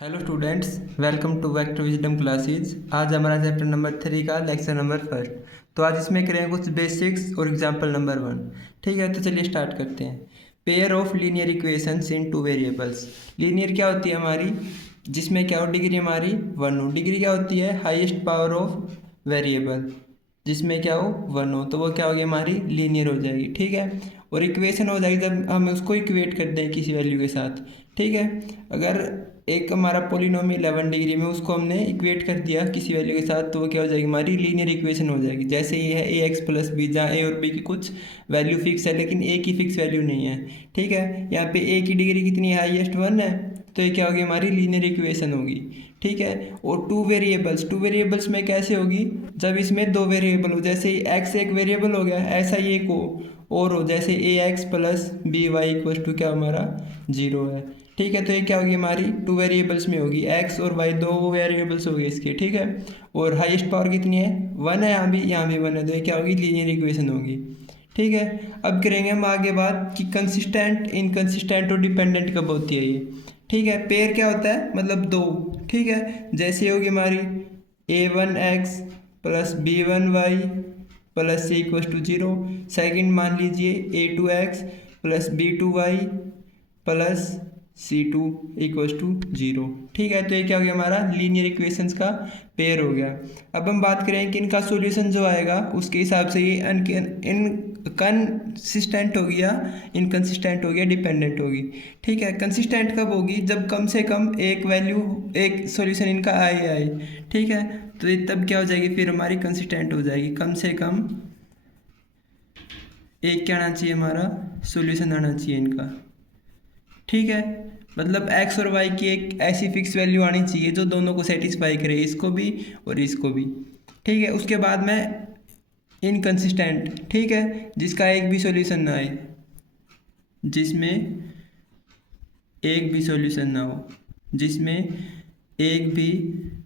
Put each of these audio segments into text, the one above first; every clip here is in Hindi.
Hello students, welcome to vector wisdom classes. आज हमारा चैप्टर नंबर 3 का लेक्चर नंबर फर्स्ट। तो आज इसमें करेंगे कुछ बेसिक्स और एग्जांपल नंबर 1। ठीक है, तो चलिए स्टार्ट करते हैं। Pair of linear equations in two variables. Linear क्या होती है हमारी, जिसमें क्या हो, डिग्री हमारी 1 हो। डिग्री क्या होती है, हाईएस्ट पावर ऑफ वेरिएबल, जिसमें क्या हो 1 हो, तो वो क्या होगी हमारी लीनियर हो जाएगी। ठीक है, और इक्वेशन हो जाएगी जब हम उसको इक्वेट कर दें किसी वैल्यू के साथ। ठीक है, अगर एक हमारा पोलिनोमियल 11 डिग्री में, उसको हमने इक्वेट कर दिया किसी वैल्यू के साथ, तो वो क्या हो जाएगी हमारी लीनियर इक्वेशन हो जाएगी। जैसे ये है ए एक्स प्लस बी, जहाँ ए और बी की कुछ वैल्यू फिक्स है लेकिन ए की फिक्स वैल्यू नहीं है। ठीक है, यहाँ पे ए की डिग्री कितनी है, हाईएस्ट 1 है, तो ये क्या होगी हमारी लीनियर इक्वेशन होगी। ठीक है, और टू वेरिएबल्स में कैसे होगी, जब इसमें दो वेरिएबल हो, जैसे एक्स एक वेरिएबल हो गया, ऐसा ही एक और हो, जैसे a x plus b y equal to क्या हमारा 0 है। ठीक है, तो ये क्या होगी हमारी टू वेरिएबल्स में होगी, एक्स और वाई दो वेरिएबल्स हो गए इसके। ठीक है, और हाईएस्ट पावर कितनी है 1 है, यहाँ भी 1 है, तो ये क्या होगी लीनियर इक्वेशन होगी। ठीक है, अब करेंगे हम आगे बात कि कंसिस्टेंट, इनकंसिस्टेंट और डिपेंडेंट कब होती है ये। ठीक है, पेयर क्या होता है, मतलब दो। ठीक है, जैसे होगी हमारी a1x plus b1y plus c equals to 0। Second मान लीजिए a2x plus b2y plus C2 equals to 0। ठीक है, तो ये क्या हो गया हमारा लीनियर इक्वेशंस का पेयर हो गया। अब हम बात करें कि इनका सॉल्यूशन जो आएगा उसके हिसाब से ये इनकंसिस्टेंट हो गया, इनकंसिस्टेंट हो गया, डिपेंडेंट होगी। ठीक है, कंसिस्टेंट कब होगी, जब कम से कम एक वैल्यू, एक सॉल्यूशन इनका आए। ठीक है, तो ये तब क्या हो जाएगी, फिर हमारी कंसिस्टेंट हो जाएगी। कम से कम एक क्या आना चाहिए हमारा, सॉल्यूशन आना चाहिए इनका। ठीक है, मतलब एक्स और वाई की एक ऐसी फिक्स वैल्यू आनी चाहिए जो दोनों को सेटिस्फाई करे, इसको भी और इसको भी। ठीक है, उसके बाद में इनकंसिस्टेंट, ठीक है, जिसका एक भी सॉल्यूशन ना आए, जिसमें एक भी सॉल्यूशन ना हो, जिसमें एक भी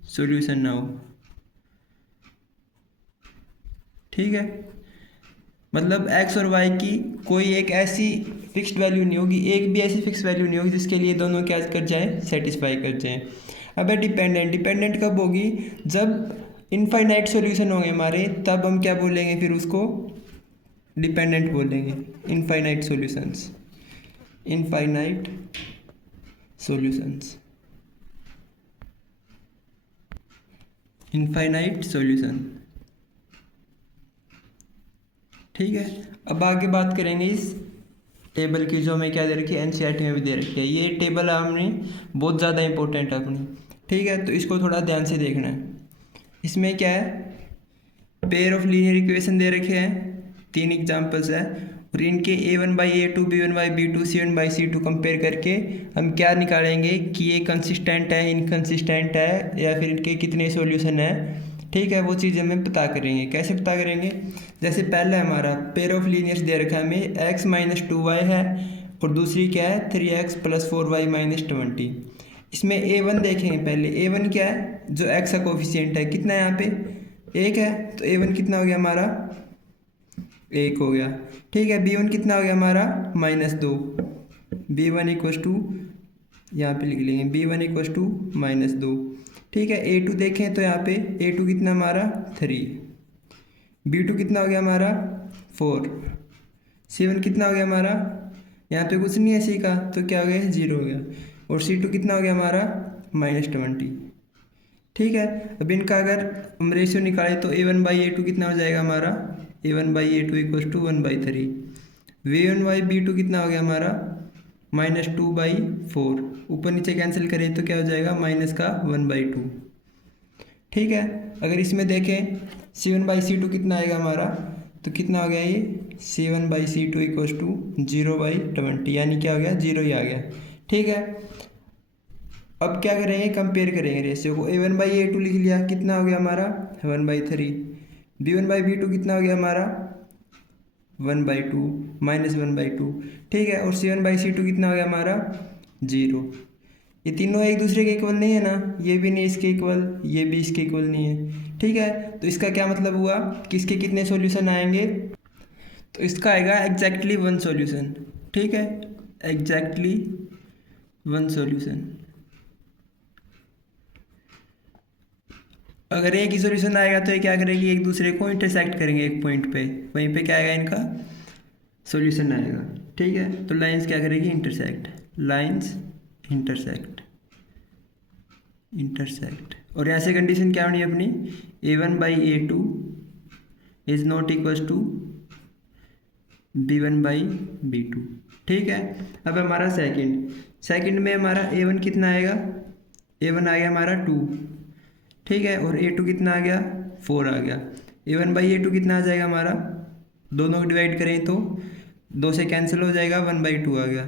सॉल्यूशन ना हो। ठीक है, मतलब एक्स और वाई की कोई एक ऐसी फिक्स्ड वैल्यू नहीं होगी, एक भी ऐसी फिक्स वैल्यू नहीं होगी जिसके लिए दोनों क्या कर जाए, सेटिस्फाई कर जाए। अब है डिपेंडेंट। डिपेंडेंट कब होगी, जब इनफाइनाइट सॉल्यूशन होंगे हमारे, तब हम क्या बोलेंगे, फिर उसको डिपेंडेंट बोलेंगे। Infinite solutions, infinite solutions, infinite solution. ठीक है, अब आगे बात करेंगे इस टेबल की, जो हमें क्या दे रखी है, एनसीईआरटी में भी दे रखी है। ये टेबल हमने बहुत ज़्यादा इंपॉर्टेंट है अपनी। ठीक है, तो इसको थोड़ा ध्यान से देखना है। इसमें क्या है, पेयर ऑफ लीनियर इक्वेशन दे रखे हैं, 3 एग्जांपल्स है, और इनके a1/a2 b1/b2 c1/c2 कंपेयर करके हम क्या निकालेंगे कि ये कंसिस्टेंट है, इनकंसिस्टेंट है, या फिर इनके कितने सॉल्यूशन है। ठीक है, वो चीज़ हमें पता करेंगे। कैसे पता करेंगे, जैसे पहला हमारा पेयर ऑफ लीनियर्स दे रखा है हमें, x-2y है, और दूसरी क्या है 3x + 4y - 20। इसमें a1 देखेंगे पहले, a1 क्या है, जो x का कोफिशिएंट है, कितना है यहाँ पे 1 है, तो a1 कितना हो गया हमारा 1 हो गया। ठीक है, b1 कितना हो गया हमारा -2। b1 इक्वस टू, यहाँ पे लिख लेंगे b1 = -2। ठीक है, a2 देखें तो यहाँ पे a2 कितना हमारा 3, b2 कितना हो गया हमारा 4, c1 कितना हो गया हमारा, यहाँ पे कुछ नहीं है c का, तो क्या हो गया 0 हो गया, और c2 कितना हो गया हमारा -20। ठीक है, अब इनका अगर हम रेशियो निकालें तो a1/a2 कितना हो जाएगा हमारा, a1/a2 = 1/3। v1/b2 कितना हो गया हमारा -2/4। ऊपर नीचे कैंसिल करें तो क्या हो जाएगा, माइनस का 1/2। ठीक है, अगर इसमें देखें c1/c2 कितना आएगा हमारा, तो कितना हो गया ये c1/c2 = 0/20, यानी क्या हो गया 0 ही आ गया। ठीक है, अब क्या करेंगे, कंपेयर करेंगे रेशियो को। a1/a2 लिख लिया, कितना हो गया हमारा 1/3। b1/b2 कितना हो गया हमारा 1/2 -1/2। ठीक है, और c1/c2 कितना हो गया हमारा 0। ये तीनों एक दूसरे के इक्वल नहीं है ना, ये भी नहीं इसके इक्वल, ये भी इसके इक्वल नहीं है। ठीक है, तो इसका क्या मतलब हुआ कि इसके कितने सॉल्यूशन आएंगे, तो इसका आएगा एग्जैक्टली 1 सॉल्यूशन। ठीक है, एग्जैक्टली 1 सॉल्यूशन। अगर एक ही सॉल्यूशन आएगा तो ये क्या करेगी, एक दूसरे को इंटरसेक्ट करेंगे एक पॉइंट पे, वहीं पे क्या आएगा, इनका सॉल्यूशन आएगा। ठीक है, तो लाइंस क्या करेगी, इंटरसेक्ट, लाइंस इंटरसेक्ट, इंटरसेक्ट। और यहाँ से कंडीशन क्या होनी है अपनी, a1/a2 is not equal to b1/b2। ठीक है, अब हमारा सेकंड में हमारा a1 कितना आएगा, a1 आ गया हमारा 2। ठीक है, और a2 कितना आ गया, 4 आ गया। a1/a2 कितना आ जाएगा हमारा, दोनों को डिवाइड करें तो 2 से कैंसिल हो जाएगा, 1/2 आ गया।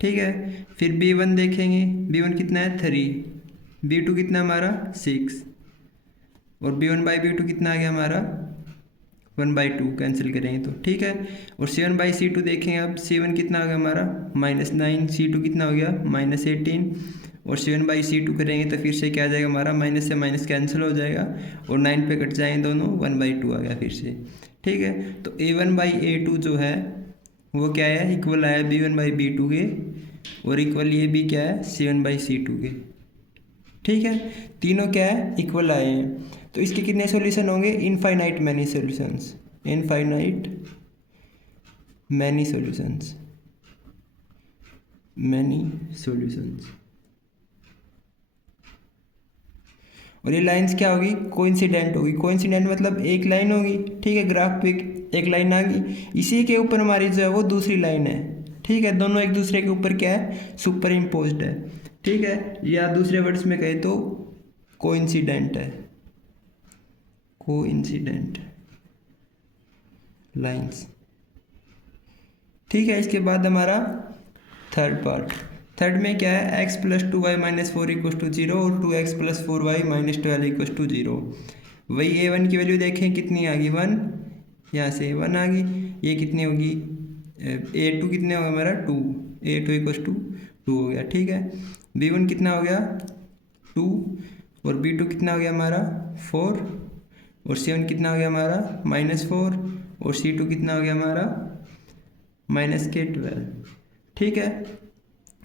ठीक है, फिर b1 देखेंगे, b1 कितना है 3, b2 कितना हमारा 6, और b1/b2 कितना आ गया हमारा 1/2, कैंसिल करेंगे तो। ठीक है, और c1/c2 देखेंगे, अब c1 कितना हो गया हमारा -9, c2 कितना हो गया -18, और c1/c2 करेंगे तो फिर से क्या आ जाएगा हमारा, माइनस से माइनस कैंसिल हो जाएगा, और 9 पे कट जाएंगे दोनों, 1/2 आ गया फिर से। ठीक है, तो a1/a2 जो है वो क्या है, इक्वल आया b1/b2 के, और इक्वल ये भी क्या है, c1/c2 के। ठीक है, तीनों क्या है, इक्वल आए हैं। तो इसके कितने सॉल्यूशन होंगे, infinite many solutions, infinite many solutions, many solutions. और ये लाइंस क्या होगी, कोइंसिडेंट होगी। कोइंसिडेंट मतलब एक लाइन होगी, ठीक है, ग्राफ पे एक लाइन आ गई, इसी के ऊपर हमारी जो है वो दूसरी लाइन है। ठीक है, दोनों एक दूसरे के ऊपर क्या है, सुपर इम्पोज्ड है। ठीक है, या दूसरे वर्ड्स में कहे तो कोइंसिडेंट है, कोइंसिडेंट लाइंस। ठीक है, इसके बाद हमारा थर्ड पार्ट। थर्ड में क्या है, x + 2y - 4 = 0 और 2x + 4y - 12 = 0। वही a1 की वैल्यू देखें कितनी आ गई, 1, यहाँ से 1 आ गई, ये कितनी होगी, a2 कितने होगा हमारा 2, a2 = 2 हो गया। ठीक है, b1 कितना हो गया 2, और b2 कितना हो गया हमारा 4, और c1 कितना हो गया हमारा -4, और c2 कितना हो गया हमारा -12। ठीक है,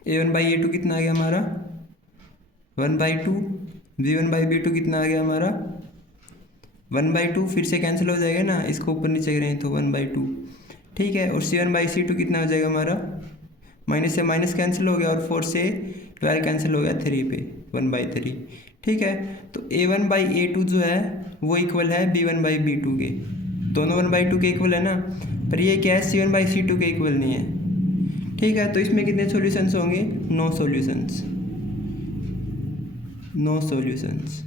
a1/a2 कितना आ गया हमारा 1/2, b1/b2 कितना आ गया हमारा 1/2, फिर से कैंसिल हो जाएगा ना, इसको ऊपर नीचे करें तो 1/2। ठीक है, और c1/c2 कितना हो जाएगा हमारा, माइनस से माइनस कैंसिल हो गया, और 4 से 12 कैंसिल हो गया 3 पे, 1/3। ठीक है, तो a1/a2 जो है वो इक्वल है b1/b2 के, दोनों 1/2 के इक्वल है ना, पर ये क्या है, c1/c2 के इक्वल नहीं है। ठीक है, तो इसमें कितने सॉल्यूशंस होंगे, नो सॉल्यूशंस, नो सॉल्यूशंस,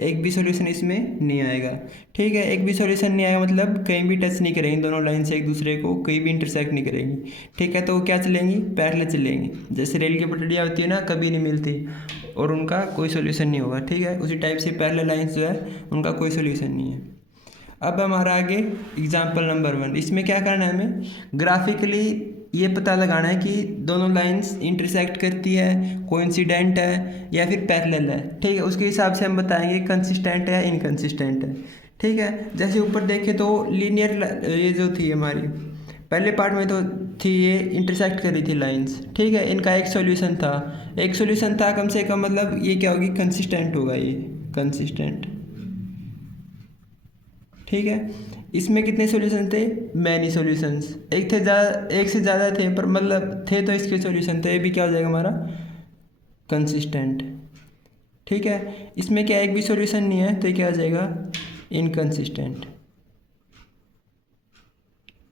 एक भी सॉल्यूशन इसमें नहीं आएगा। ठीक है, एक भी सॉल्यूशन नहीं आएगा मतलब कहीं भी टच नहीं करेंगे, दोनों लाइन से एक दूसरे को कहीं भी इंटरसेक्ट नहीं करेंगी। ठीक है, तो वो क्या चलेंगी, पैरेलल चलेंगी, जैसे रेल की पटरियाँ होती है ना, कभी नहीं मिलती और उनका कोई सॉल्यूशन नहीं होगा। ठीक है, उसी टाइप से पैरेलल लाइंस जो है उनका कोई सॉल्यूशन नहीं है। अब हमारा आगे एग्जाम्पल नंबर 1, इसमें क्या करना है, हमें ग्राफिकली ये पता लगाना है कि दोनों लाइंस इंटरसेक्ट करती है, कोइंसिडेंट है या फिर पैरेलल है। ठीक है, उसके हिसाब से हम बताएंगे कंसिस्टेंट है या इनकंसिस्टेंट है। ठीक है, जैसे ऊपर देखें तो लीनियर ये जो थी हमारी पहले पार्ट में तो थी, ये इंटरसेक्ट कर रही थी लाइंस। ठीक है, इनका एक सॉल्यूशन था, एक सॉल्यूशन था कम से कम, मतलब ये क्या होगी, कंसिस्टेंट होगा, ये कंसिस्टेंट। ठीक है, इसमें कितने सॉल्यूशन थे, मैनी सॉल्यूशंस, एक थे ज़्यादा, एक से ज़्यादा थे, पर मतलब थे तो इसके सॉल्यूशन, तो ये भी क्या हो जाएगा हमारा कंसिस्टेंट। ठीक है, इसमें क्या एक भी सॉल्यूशन नहीं है तो ये क्या हो जाएगा, इनकंसिस्टेंट।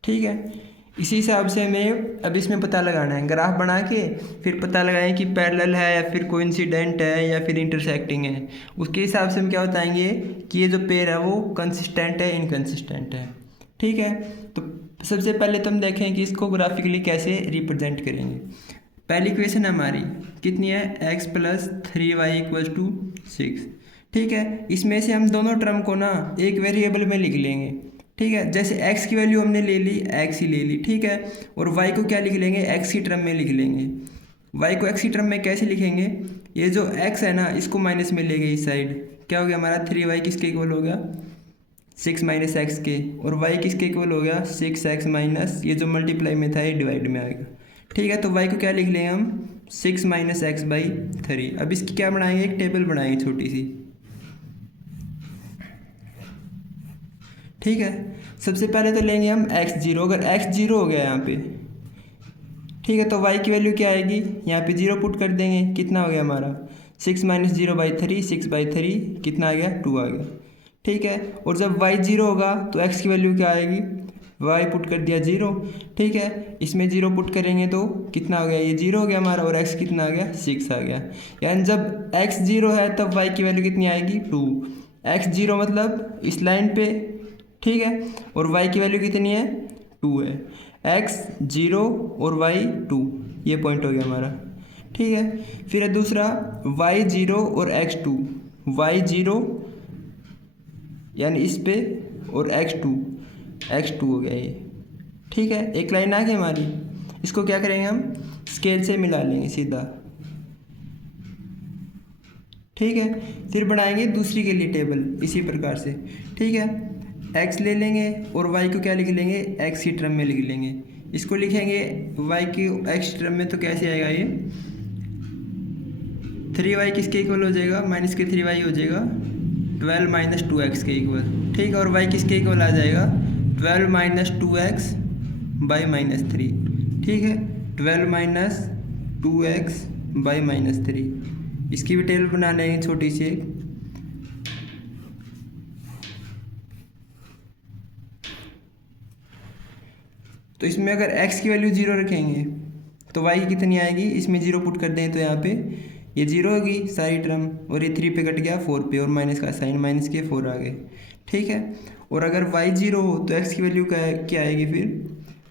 ठीक है, इसी हिसाब से हमें अब इसमें पता लगाना है, ग्राफ बना के फिर पता लगाएं कि पैरेलल है या फिर कोइंसिडेंट है या फिर इंटरसेक्टिंग है। उसके हिसाब से हम क्या बताएंगे कि ये जो पेयर है वो कंसिस्टेंट है, इनकंसिस्टेंट है। ठीक है, तो सबसे पहले तो हम देखें कि इसको ग्राफिकली कैसे रिप्रेजेंट करेंगे। पहली इक्वेशन हमारी कितनी है, x + 3y = 6। ठीक है, इसमें से हम दोनों टर्म को ना एक वेरिएबल में लिख लेंगे। ठीक है, जैसे x की वैल्यू हमने ले ली, x ही ले ली। ठीक है, और y को क्या लिख लेंगे, x की टर्म में लिख लेंगे। y को x की टर्म में कैसे लिखेंगे, ये जो x है ना इसको माइनस में ले गए इस साइड, क्या हो गया हमारा 3y किसके इक्वल हो गया, 6 - x के, और y किसके इक्वल हो गया 6x माइनस, ये जो मल्टीप्लाई में था ये डिवाइड में आ गया। ठीक है, तो y को क्या लिख लेंगे हम 6 - x/3। अब इसकी क्या बनाएंगे, एक टेबल बनाएंगे छोटी सी। ठीक है, सबसे पहले तो लेंगे हम x0। अगर x0 हो गया यहाँ पे, ठीक है, तो y की वैल्यू क्या आएगी, यहाँ पे 0 पुट कर देंगे। कितना हो गया हमारा 6 माइनस 0/3, 6/3 कितना आ गया 2 आ गया। ठीक है, और जब y 0 होगा तो x की वैल्यू क्या आएगी, y पुट कर दिया 0। ठीक है, इसमें 0 पुट करेंगे तो कितना हो गया, ये 0 हो गया हमारा, और x कितना आ गया 6 आ गया। यानी जब x 0 है तब y की वैल्यू कितनी आएगी 2। x 0 मतलब इस लाइन पे, ठीक है, और y की वैल्यू कितनी है 2 है। x 0 और y 2, ये पॉइंट हो गया हमारा। ठीक है, फिर है दूसरा y 0 और x 2। y 0 यानी इस पे, और x 2 हो गया ये। ठीक है, एक लाइन आ गई हमारी। इसको क्या करेंगे हम, स्केल से मिला लेंगे सीधा। ठीक है, फिर बनाएंगे दूसरी के लिए टेबल इसी प्रकार से। ठीक है, x ले लेंगे और y को क्या लिख लेंगे, x की टर्म में लिख लेंगे। इसको लिखेंगे y की x टर्म में, तो कैसे आएगा ये 3y किसके इक्वल हो जाएगा, माइनस के 3y हो जाएगा 12 माइनस 2x के इक्वल। ठीक है, और y किसके इक्वल आ जाएगा 12 माइनस 2x बाई माइनस 3। ठीक है, 12 माइनस 2x बाई माइनस 3। इसकी भी टेबल बना लेंगे छोटी सी एक। तो इसमें अगर x की वैल्यू 0 रखेंगे तो y की कितनी आएगी, इसमें 0 पुट कर दें तो यहाँ पे ये 0 होगी सारी टर्म, और ये 3 पे कट गया 4 पे, और माइनस का साइन, माइनस के 4 आ गए। ठीक है, और अगर y 0 हो तो x की वैल्यू क्या आएगी, फिर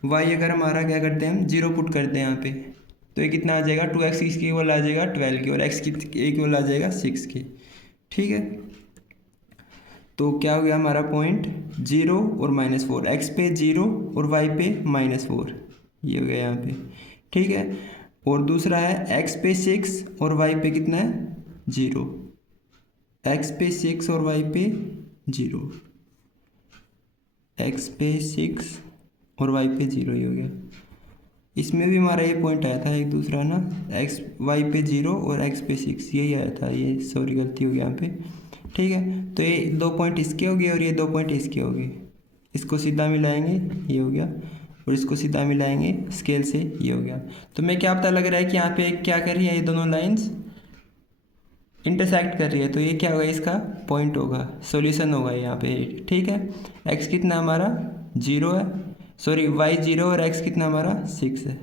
y अगर हमारा क्या करते हैं हम 0 पुट करते हैं यहाँ पे, तो ये कितना आ जाएगा 2x की इक्वल आ जाएगा 12 की, और x की इक्वल आ जाएगा 6 की। ठीक है, तो क्या हो गया हमारा पॉइंट 0 और -4, x पे 0 और y पे -4, ये हो गया यहाँ पे। ठीक है, और दूसरा है x पे 6 और y पे कितना है 0, x पे 6 और y पे 0, x पे 6 और y पे 0, ये हो गया। इसमें भी हमारा ये पॉइंट आया था एक दूसरा ना, x y पे 0 और x पे 6, यही आया था, ये सॉरी गलती हो गई यहाँ पे। ठीक है, तो ये 2 पॉइंट इसके हो गए और ये 2 पॉइंट इसके हो गए। इसको सीधा मिलाएंगे, ये हो गया, और इसको सीधा मिलाएंगे स्केल से, ये हो गया। तो मैं क्या पता लग रहा है कि यहाँ पे क्या कर रही है, ये दोनों लाइंस इंटरसेक्ट कर रही है, तो ये क्या होगा, इसका पॉइंट होगा, सॉल्यूशन होगा यहाँ पे। ठीक है, x कितना हमारा 0 है, सॉरी y 0 और x कितना हमारा 6 है।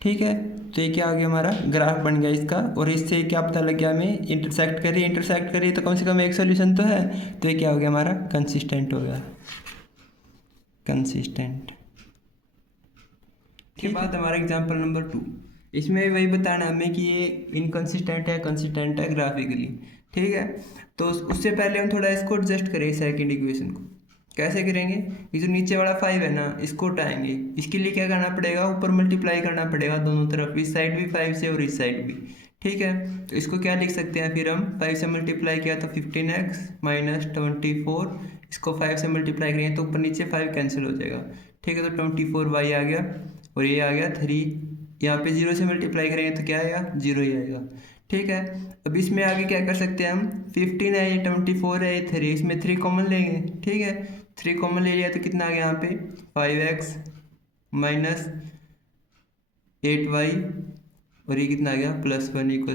ठीक है, तो ये क्या हो गया हमारा ग्राफ बन गया इसका, और इससे क्या पता लग गया हमें, इंटरसेक्ट करिए तो कम से कम एक सॉल्यूशन तो है। तो ये क्या हो गया हमारा कंसिस्टेंट हो गया, कंसिस्टेंट। के बाद हमारा एग्जांपल नंबर 2, इसमें वही बताना हमें कि ये इनकंसिस्टेंट है कंसिस्टेंट है ग्राफिकली। ठीक है, तो उससे पहले हम थोड़ा इसको एडजस्ट करें सेकंड इक्वेशन को। कैसे करेंगे, ये जो नीचे वाला 5 है ना, इसको उठाएंगे। इसके लिए क्या करना पड़ेगा, ऊपर मल्टीप्लाई करना पड़ेगा दोनों तरफ, इस साइड भी 5 से और इस साइड भी। ठीक है, तो इसको क्या लिख सकते हैं फिर हम, 5 से मल्टीप्लाई किया तो 15x माइनस 24, इसको 5 से मल्टीप्लाई करेंगे तो ऊपर नीचे 5 कैंसिल हो जाएगा। ठीक है, तो 24y आ गया, और ये आ गया 3, यहाँ पे 0 से मल्टीप्लाई करेंगे तो क्या आएगा 0 ही आएगा। ठीक है, अब इसमें आगे क्या कर सकते हैं हम, 15 है, ये 24 है, ये 3, इसमें 3 कॉमन लेंगे। ठीक है, 3 कॉमन ले लिया तो कितना आ गया यहाँ पे 5x माइनस 8y, और ये कितना आ गया +1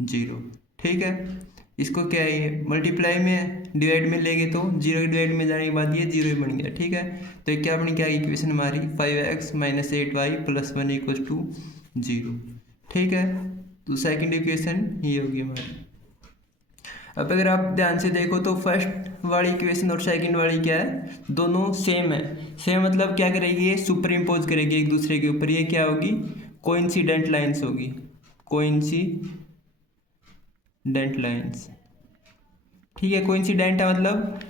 = 0। ठीक है, इसको क्या है, ये मल्टीप्लाई में डिवाइड में लेंगे तो 0 डिवाइड में जाने के बाद ये 0 ही बन गया। ठीक है, तो ये क्या बनी, क्या इक्वेशन हमारी 5x माइनस 8y +1 = 0। ठीक है, तो सेकंड इक्वेशन ये होगी हमारी। अब अगर आप ध्यान से देखो तो फर्स्ट वाली इक्वेशन और सेकंड वाली क्या है, दोनों सेम है। सेम मतलब क्या करेगी, ये सुपर इम्पोज करेगी एक दूसरे के ऊपर। ये क्या होगी, कोइंसिडेंट लाइंस होगी, कोइंसिडेंट लाइंस। ठीक है, कोइंसिडेंट है मतलब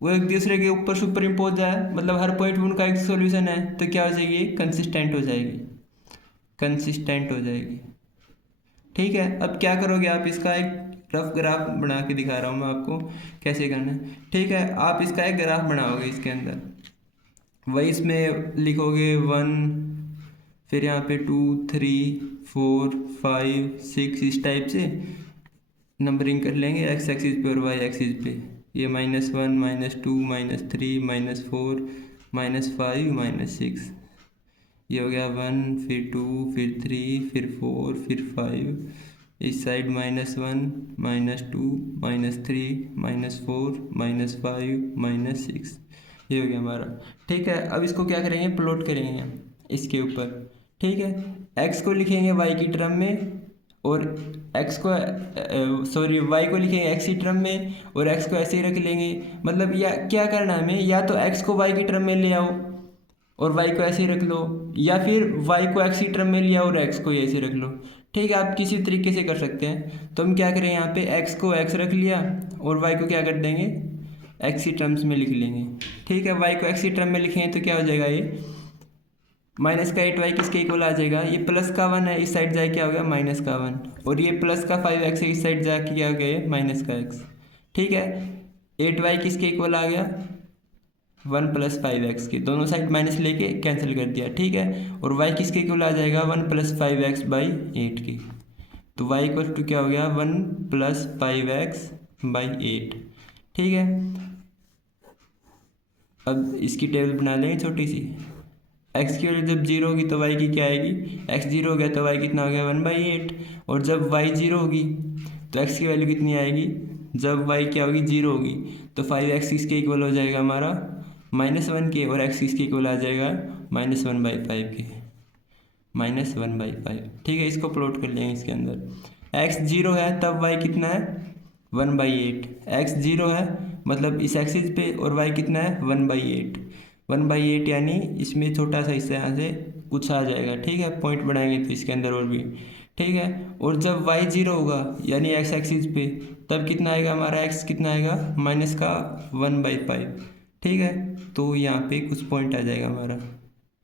वो एक दूसरे के ऊपर सुपर इम्पोज है, मतलब हर पॉइंट में उनका एक सॉल्यूशन है, तो क्या हो जाएगी, कंसिस्टेंट हो जाएगी, कंसिस्टेंट हो जाएगी। ठीक है, अब क्या करोगे आप, इसका एक रफ ग्राफ बना के दिखा रहा हूँ मैं आपको कैसे करना है। ठीक है, आप इसका एक ग्राफ बनाओगे, इसके अंदर वही इसमें लिखोगे 1, फिर यहाँ पे 2 3 4 5 6, इस टाइप से नंबरिंग कर लेंगे x एक्सिस पे और y एक्सिस पे। ये -1 -2 -3 -4 -5 -6, ये हो गया 1 फिर 2 फिर 3 फिर 4 फिर 5, इस साइड -1 -2 -3 -4 -5 -6, ये हो गया हमारा। ठीक है, अब इसको क्या करेंगे, प्लॉट करेंगे इसके ऊपर। ठीक है, x को लिखेंगे y की टर्म में और x को सॉरी y को लिखेंगे x की टर्म में और x को ऐसे ही रख लेंगे। मतलब या क्या करना है हमें, या तो x को y की टर्म में ले आओ और y को ऐसे ही रख लो, या फिर y को x की टर्म में लिया और x को ऐसे रख लो। ठीक है, आप किसी तरीके से कर सकते हैं। तो हम क्या करें, यहाँ पे x को x रख लिया और y को क्या कर देंगे, x की टर्म्स में लिख लेंगे। ठीक है, y को x की टर्म में लिखेंगे तो क्या हो जाएगा, ये -8y किसके इक्वल आ जाएगा, ये +1 है, इस साइड जाए क्या हो गया -1, और ये +5x है, इस साइड जाके क्या हो गया ये -x। ठीक है, 8y किसके इक्वल आ गया, 1 + 5x के, दोनों साइड माइनस लेके कैंसिल कर दिया। ठीक है, और y किसके इक्वल आ जाएगा 1 + 5x/8 के, तो y इक्वल टू क्या हो गया 1 + 5x/8। ठीक है, अब इसकी टेबल बना लेंगे छोटी सी। x की वैल्यू जब 0 होगी तो y की क्या आएगी, x 0 हो गया तो y कितना हो गया 1/8, और जब y 0 होगी तो x की वैल्यू कितनी आएगी, जब y क्या होगी 0 होगी, तो 5x किसके इक्वल हो जाएगा हमारा -1 के, और x किसके इक्वल आ जाएगा -1/5 के, -1/5। ठीक है, इसको प्लॉट कर लेंगे इसके अंदर। x 0 है तब y कितना है 1/8, x 0 है मतलब इस एक्सिस पे, और y कितना है 1/8, 1/8 यानी इसमें छोटा सा हिस्सा यहाँ से कुछ आ जाएगा। ठीक है, पॉइंट बढ़ाएंगे तो इसके अंदर और भी। ठीक है, और जब y 0 होगा यानी x एक्सिस पे, तब कितना आएगा हमारा x कितना आएगा -1/5। ठीक है, तो यहाँ पे कुछ पॉइंट आ जाएगा हमारा।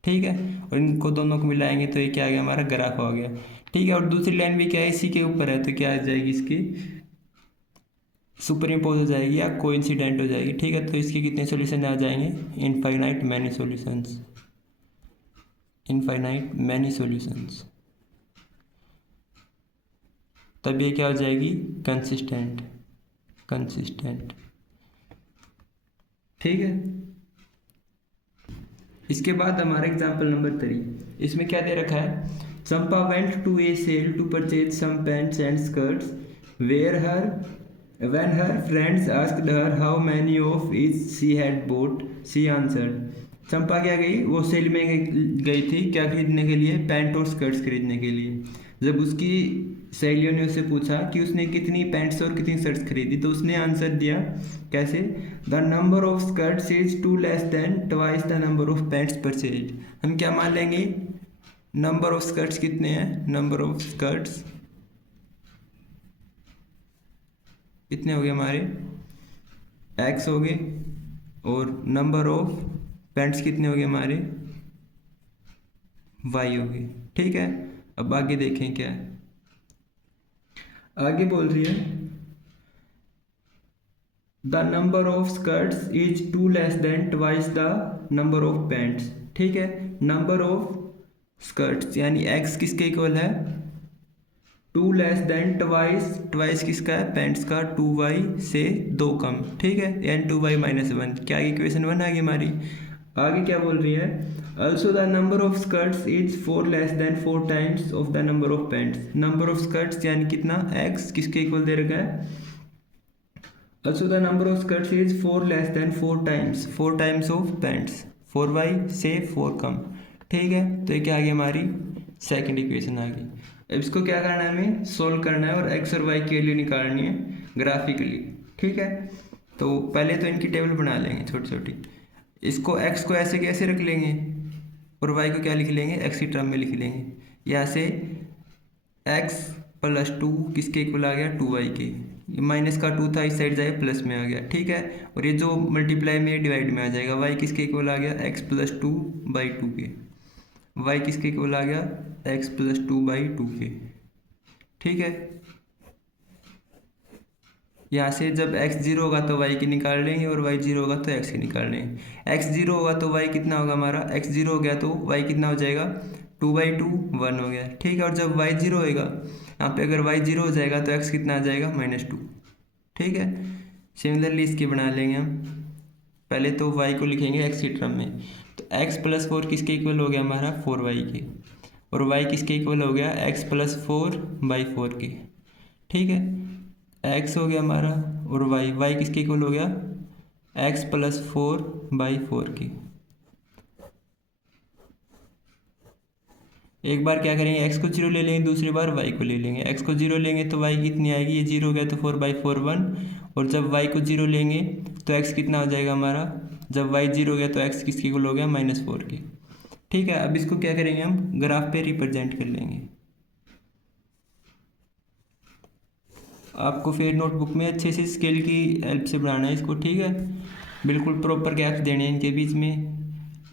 ठीक है, और इनको दोनों को मिलाएंगे तो ये क्या आ गया हमारा ग्राफ आ गया। ठीक है, और दूसरी लाइन भी क्या है इसी के ऊपर है, तो क्या आ जाएगी इसकी सुपर इम्पोज हो जाएगी या कोइंसिडेंट हो जाएगी। ठीक है, तो इसके कितने सॉल्यूशन आ जाएंगे, infinite many solutions, infinite many solutions, तब ये क्या हो जाएगी कंसिस्टेंट, कंसिस्टेंट। ठीक है, इसके बाद हमारा एग्जाम्पल नंबर 3, इसमें क्या दे रखा है, Champa went to a sale to purchase some pants and skirts where her when her friends asked her how many of each she had bought, she answered, चंपा क्या गई, वो सेल में गई थी क्या खरीदने के लिए, पैंट और स्कर्ट्स खरीदने के लिए। जब उसकी सहेलियों ने उससे पूछा कि उसने कितनी पैंट्स और कितनी शर्ट्स खरीदी, तो उसने आंसर दिया कैसे, the number of skirts is 2 less than twice the number of pants purchase. हम क्या मान लेंगे, नंबर ऑफ स्कर्ट्स कितने हैं, नंबर ऑफ स्कर्ट्स कितने हो गए हमारे x हो गए, और नंबर ऑफ पैंट्स कितने हो गए हमारे y हो गए। ठीक है, अब आगे देखें क्या है, आगे बोल रही है the number of skirts is 2 less than twice the number of pants. ठीक है, नंबर ऑफ स्कर्ट्स यानी x किसके इक्वल है 2 less than twice, ट्वाइस किसका है पैंट्स का, 2y से 2 कम। ठीक है, यानी 2y - 1, क्या इक्वेशन 1 आ गई हमारी। आगे क्या बोल रही है, also the number of skirts is 4 less than 4 times of the number of pants. Number of skirts यानी कितना x किसके इक्वल दे रखा है, also the number of skirts is 4 less than 4 times of pants, 4y से 4 कम। ठीक है, तो ये क्या आ गई हमारी सेकंड इक्वेशन आ गई। अब इसको क्या करना है, हमें सोल्व करना है और x और y की वैल्यू निकालनी है ग्राफिकली। ठीक है, तो पहले तो इनकी टेबल बना लेंगे छोटी छोटी, इसको x को ऐसे कैसे रख लेंगे और y को क्या लिख लेंगे x की टर्म में लिख लेंगे। यहाँ से x + 2 किसके इक्वल आ गया 2y के, ये माइनस का 2 था इस साइड जाएगा प्लस में आ गया। ठीक है, और ये जो मल्टीप्लाई में डिवाइड में आ जाएगा, y किसके इक्वल आ गया x + 2/2 के, y किसके इक्वल आ गया x + 2/2 के। ठीक है, यहाँ से जब x 0 होगा तो y की निकाल लेंगे और y 0 होगा तो x की निकाल लेंगे। x 0 होगा तो y कितना होगा हमारा, x 0 हो गया तो y कितना हो जाएगा 2/2 1 हो गया। ठीक है, और जब y 0 होगा यहाँ पे, अगर y 0 हो जाएगा तो x कितना आ जाएगा -2। ठीक है, सिमिलरली इसकी बना लेंगे हम। पहले तो y को लिखेंगे x की टर्म में, तो x प्लस 4 किसके इक्वल हो गया हमारा 4y के, और y किसके इक्वल हो गया x प्लस 4/4 के। ठीक है, x हो गया हमारा और y किसके इक्वल हो गया x प्लस 4/4 के। एक बार क्या करेंगे x को 0 ले लेंगे, दूसरी बार y को ले लेंगे। x को 0 लेंगे तो y कितनी आएगी, ये 0 हो गया तो 4/4 1, और जब y को 0 लेंगे तो x कितना हो जाएगा हमारा, जब y 0 हो गया तो x किसके इक्वल हो गया -4 के। ठीक है, अब इसको क्या करेंगे हम ग्राफ पे रिप्रेजेंट कर लेंगे। आपको फिर नोटबुक में अच्छे से स्केल की हेल्प से बनाना है इसको। ठीक है, बिल्कुल प्रॉपर गैप्स देने हैं, इनके बीच में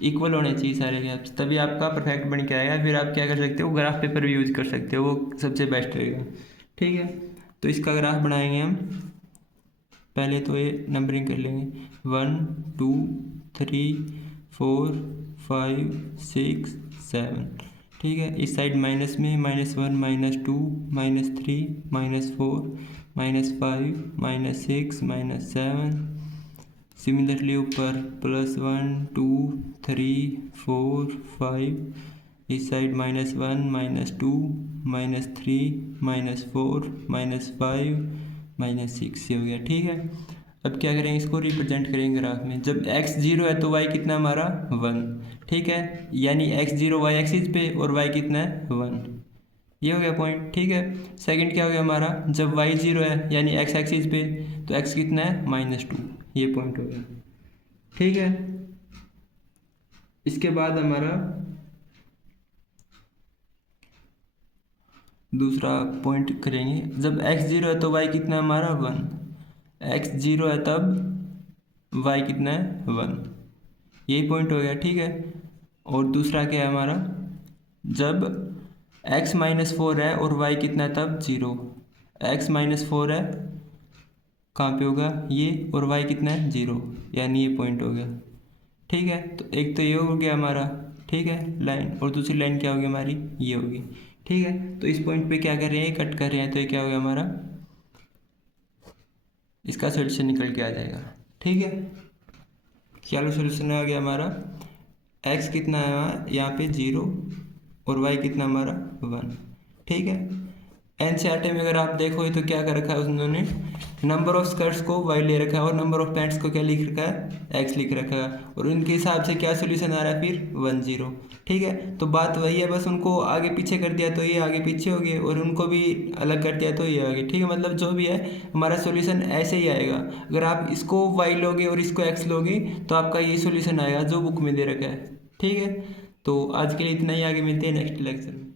इक्वल होने चाहिए सारे गैप्स, तभी आपका परफेक्ट बन के आएगा। फिर आप क्या कर सकते हो, ग्राफ पेपर भी यूज़ कर सकते हो, वो सबसे बेस्ट रहेगा। ठीक है, तो इसका ग्राफ बनाएंगे हम। पहले तो ये नंबरिंग कर लेंगे 1 2 3 4 5 6 7। ठीक है, इस साइड माइनस में -1 -2 -3 -4 -5 -6 -7। सिमिलरली ऊपर +1 2 3 4 5, इस साइड -1 -2 -3 -4 -5 -6 ये हो गया। ठीक है, अब क्या करेंगे, इसको रिप्रेजेंट करेंगे ग्राफ में। जब x 0 है तो y कितना हमारा 1। ठीक है, यानी x 0 y एक्सिस पे और y कितना है 1, ये हो गया पॉइंट। ठीक है, सेकंड क्या हो गया हमारा, जब y 0 है यानी x एक्सिस पे तो x कितना है -2, ये पॉइंट हो गया। ठीक है, इसके बाद हमारा दूसरा पॉइंट करेंगे, जब x 0 है तो y कितना है हमारा 1, x 0 है तब y कितना है 1, यही पॉइंट हो गया। ठीक है, और दूसरा क्या है हमारा, जब x -4 है और y कितना है तब 0, x -4 है कहाँ पे होगा ये, और y कितना है 0, यानी ये पॉइंट हो गया। ठीक है, तो एक तो ये हो गया हमारा, ठीक है लाइन, और दूसरी लाइन क्या होगी हमारी, ये होगी। ठीक है, तो इस पॉइंट पे क्या कर रहे हैं, कट कर रहे हैं, तो ये क्या हो गया हमारा, इसका सोल्यूशन निकल के आ जाएगा। ठीक है, क्या सोल्यूशन आ गया हमारा, x कितना है यहाँ पे 0 और y कितना हमारा 1। ठीक है, एनसीईआरटी में अगर आप देखोगे तो क्या कर रखा है उन्होंने, नंबर ऑफ स्कर्ट्स को y ले रखा है और नंबर ऑफ पैंट्स को क्या लिख रखा है, x लिख रखा है, और उनके हिसाब से क्या सोल्यूशन आ रहा है फिर 1 0। ठीक है, तो बात वही है, बस उनको आगे पीछे कर दिया तो ये आगे पीछे हो गए, और उनको भी अलग कर दिया तो ये आगे। ठीक है, मतलब जो भी है हमारा सोल्यूशन ऐसे ही आएगा। अगर आप इसको y लोगे और इसको x लोगे तो आपका ये सोल्यूशन आएगा जो बुक में दे रखा है। ठीक है, तो आज के लिए इतना ही, आगे मिलते हैं नेक्स्ट लेक्चर में।